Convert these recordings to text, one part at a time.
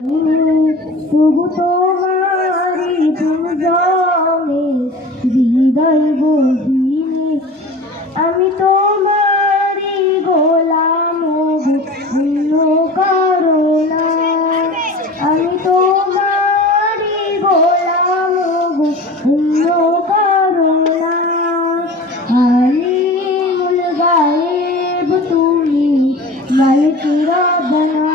তবু তোমারি দুজনে হৃদয় বহিনে আমি তোমারি গোলাম অন্য করোনা আমি তোমারি গোলাম অন্য করোনা আলিমুল গায়েব তুমি মালিক রব্বানা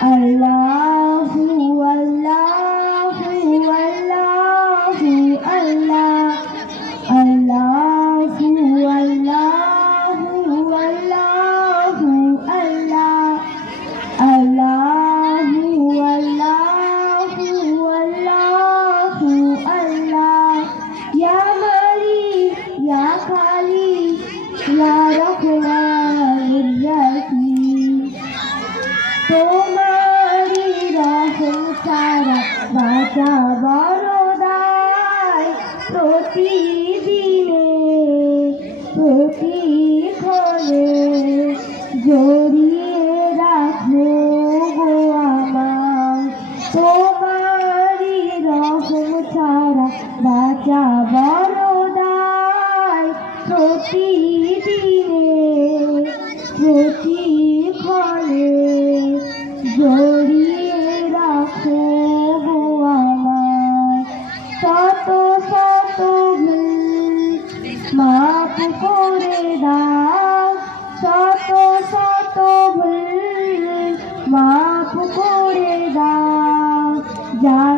আল্লাহু আল্লাহু আল্লাহ আল্লাহু আল্লাহু আল্লাহু আল্লাহ ইয়া মালিক ইয়া খালিক ইয়া বাঁচা বড় দায় প্রতিদিনে প্রতিক্ষণে জড়িয়ে রাখো গো আমায়। শত শত মাপ করে দাও। শত শত ভুল মাপ করে দাও। জানা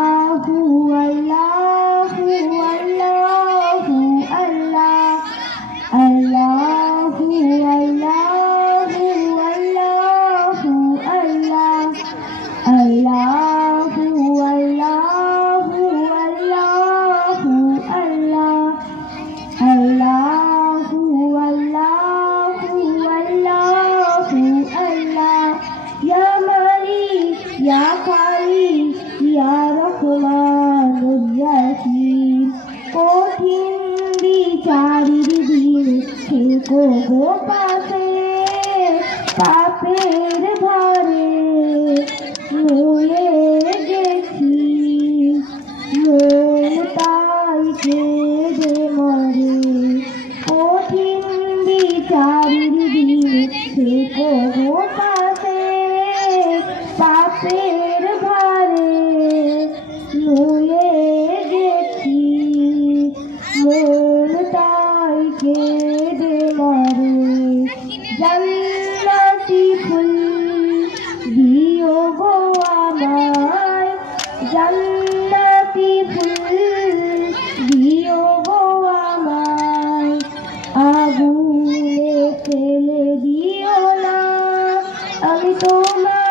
কঠিন বিচারির দিন থেকো গো পাশে, পাপের ঘরে নলে গেছি। মন তাই কেঁদে মরে, কঠিন বিচারির দিন থেকো গো পাশে, পাপের নলে গেছি, মন তাই কেঁদে মরে। জান্নাতি ফুল দিও গো আমায়। জান্নাতি ফুল দিও গো আমায়। আগুনে ফেলে দিও না, আমি তোমারি